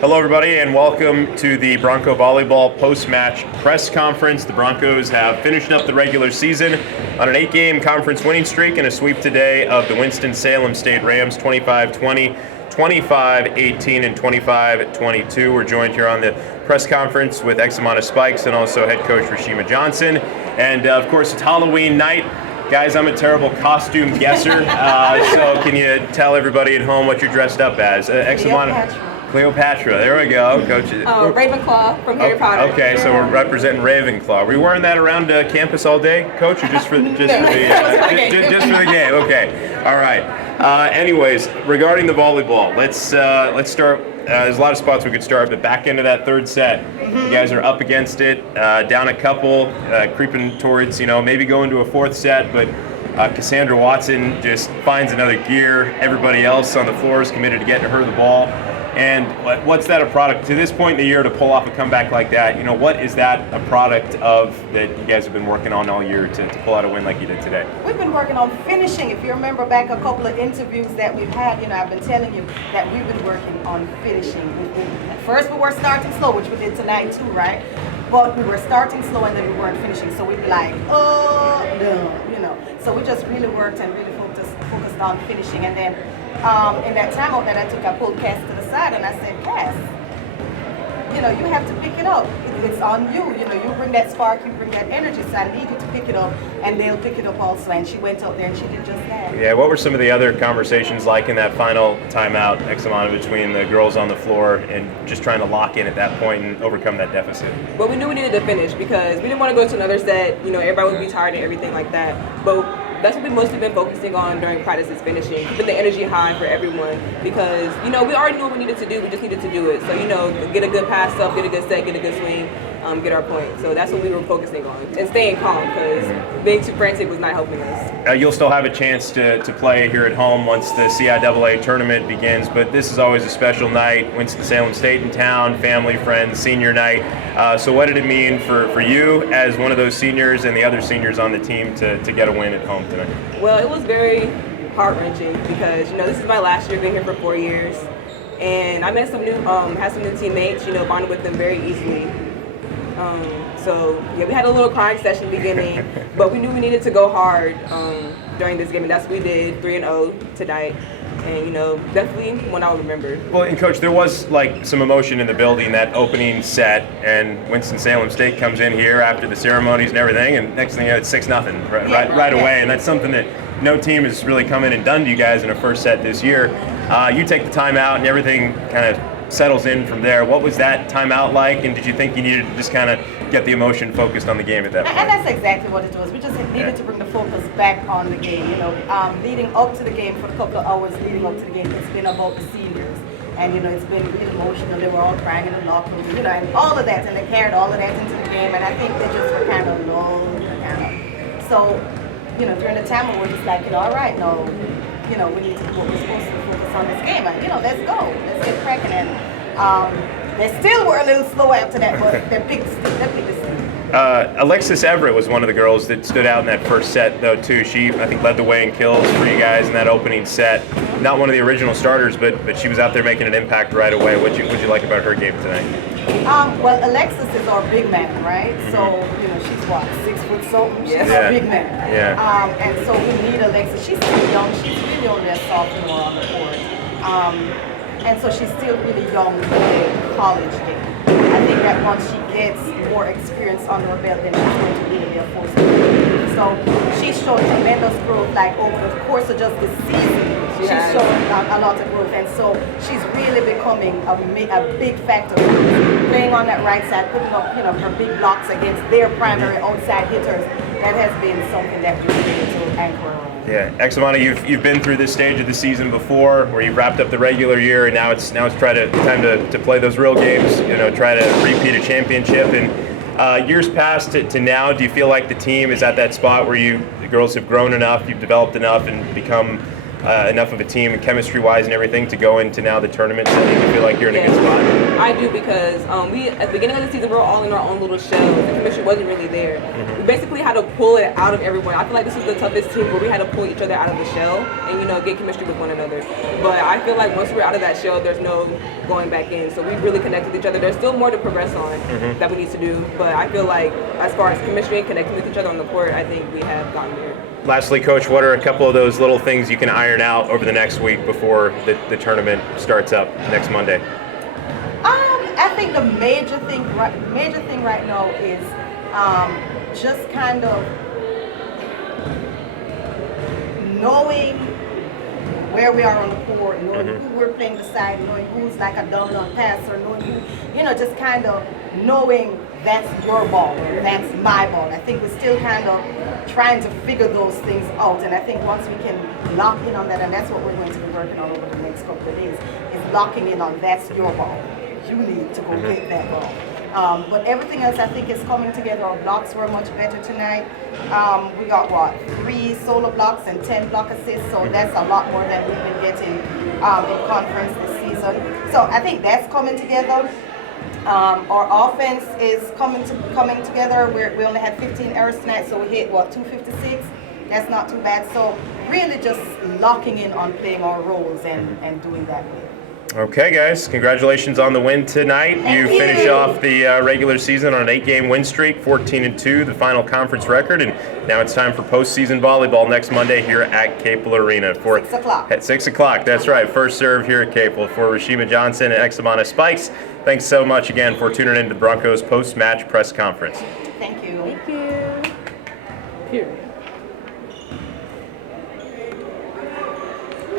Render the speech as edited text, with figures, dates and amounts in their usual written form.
Hello, everybody, and welcome to the Bronco Volleyball post-match press conference. The Broncos have finished up the regular season on an 8-game conference winning streak and a sweep today of the Winston-Salem State Rams, 25-20, 25-18, and 25-22. We're joined here on the press conference with Examana Spikes and also head coach Rashima Johnson. And, of course, it's Halloween night. Guys, I'm a terrible costume guesser, so can you tell everybody at home what you're dressed up as? Cleopatra, there we go, Coach. Ravenclaw from Harry Potter. Okay, so we're representing Ravenclaw. Were you wearing that around campus all day, Coach, or just for the game? Okay, all right. Anyways, regarding the volleyball, let's start. There's a lot of spots we could start, but back into that third set, you guys are up against it, down a couple, creeping towards maybe going to a fourth set, but. Cassandra Watson just finds another gear. Everybody else on the floor is committed to getting her the ball. And what's that a product to this point in the year to pull off a comeback like that? What is that a product of that you guys have been working on all year to pull out a win like you did today? We've been working on finishing. If you remember back a couple of interviews that we've had, I've been telling you that we've been working on finishing. First we were starting slow, which we did tonight too, right? But we were starting slow and then we weren't finishing. So we'd be like, oh no, So we just really worked and really focused on finishing. And then in that timeout that I took, I pulled Cass to the side and I said, Cass, you have to pick it up. It's on you. You bring that spark, you bring that energy. So I need you to pick it up, and they'll pick it up also. And she went up there and she did just that. Yeah. What were some of the other conversations like in that final timeout, Examana, between the girls on the floor and just trying to lock in at that point and overcome that deficit? Well, we knew we needed to finish because we didn't want to go to another set. Everybody would be tired and everything like that. But that's what we've mostly been focusing on during practice is finishing, keeping the energy high for everyone because, we already knew what we needed to do. We just needed to do it. So, get a good pass up, get a good set, get a good swing, get our point. So that's what we were focusing on and staying calm because being too frantic was not helping us. You'll still have a chance to play here at home once the CIAA tournament begins, but this is always a special night. Winston-Salem State in town, family, friends, senior night. So what did it mean for you as one of those seniors and the other seniors on the team to get a win at home tonight? Well, it was very heart-wrenching because, this is my last year, been here for 4 years. And I met some new, had some new teammates, bonded with them very easily. We had a little crying session in the beginning, but we knew we needed to go hard during this game, and that's what we did, 3-0 tonight. And, definitely one I'll remember. Well, and Coach, there was some emotion in the building that opening set, and Winston-Salem State comes in here after the ceremonies and everything, and next thing you know, it's 6-0 right away, and that's something that no team has really come in and done to you guys in a first set this year. You take the timeout and everything kind of settles in from there. What was that timeout like, and did you think you needed to just kind of get the emotion focused on the game at that point? And that's exactly what it was. We just needed to bring the focus back on the game. Leading up to the game, for a couple of hours leading up to the game, it's been about the seniors. And, it's been really emotional. They were all crying in the locker room, and all of that. And they carried all of that into the game. And I think they just were kind of low, So, during the time, we were just like, all right, no, we need to do what we're supposed to focus on this game. And, let's go. Let's get cracking. And they still were a little slow after that, but they're big this Alexis Everett was one of the girls that stood out in that first set, though, too. She, I think, led the way in kills for you guys in that opening set. Not one of the original starters, but she was out there making an impact right away. What'd you like about her game tonight? Well, Alexis is our big man, right? Mm-hmm. So, she's what, 6 foot something? She's our big man. Yeah. And so we need Alexis. She's still young. She's really only a sophomore on the court. And so she's still really young to play college game. I think that once she gets more experience under her belt, then she's going to really be a force. So she's shown tremendous growth, over the course of just this season. She's shown a lot of growth, and so she's really becoming a big factor. Playing on that right side, putting up, her big blocks against their primary outside hitters. That has been something that we really need to anchor on. Yeah, Examana, you've been through this stage of the season before, where you've wrapped up the regular year, and now it's time to play those real games. Try to repeat a championship. And years past to now, do you feel like the team is at that spot where the girls have grown enough, you've developed enough, and become enough of a team, chemistry-wise and everything, to go into now the tournament setting? You feel like you're in a good spot? I do, because we at the beginning of the season we were all in our own little shells. The chemistry wasn't really there. We basically had to pull it out of everyone. I feel like this was the toughest team where we had to pull each other out of the shell and get chemistry with one another. But I feel like once we're out of that shell, there's no going back in. So we really connected with each other. There's still more to progress on that we need to do. But I feel like as far as chemistry and connecting with each other on the court, I think we have gotten there. Lastly, Coach, what are a couple of those little things you can iron out over the next week before the tournament starts up next Monday? I think the major thing right now is just kind of knowing where we are on the court, knowing who we're playing beside, knowing who's like a down passer, knowing who, just kind of knowing that's your ball, that's my ball. I think we're still kind of trying to figure those things out, and I think once we can lock in on that, and that's what we're going to be working on over the next couple of days, is locking in on that's your ball. You need to go get that ball. But everything else I think is coming together. Our blocks were much better tonight. We got 3 solo blocks and 10 block assists, so that's a lot more than we've been getting in conference this season. So I think that's coming together. Our offense is coming together. We only had 15 errors tonight, so we hit 256. That's not too bad. So really just locking in on playing our roles and doing that way. Okay, guys, congratulations on the win tonight. You finish off the regular season on an 8-game win streak, 14-2, the final conference record, and now it's time for postseason volleyball next Monday here at Capel Arena. 6 o'clock. At 6 o'clock, that's right. First serve here at Capel for Rashima Johnson and Examana Spikes. Thanks so much again for tuning in to the Broncos post-match press conference. Thank you. Thank you. Period.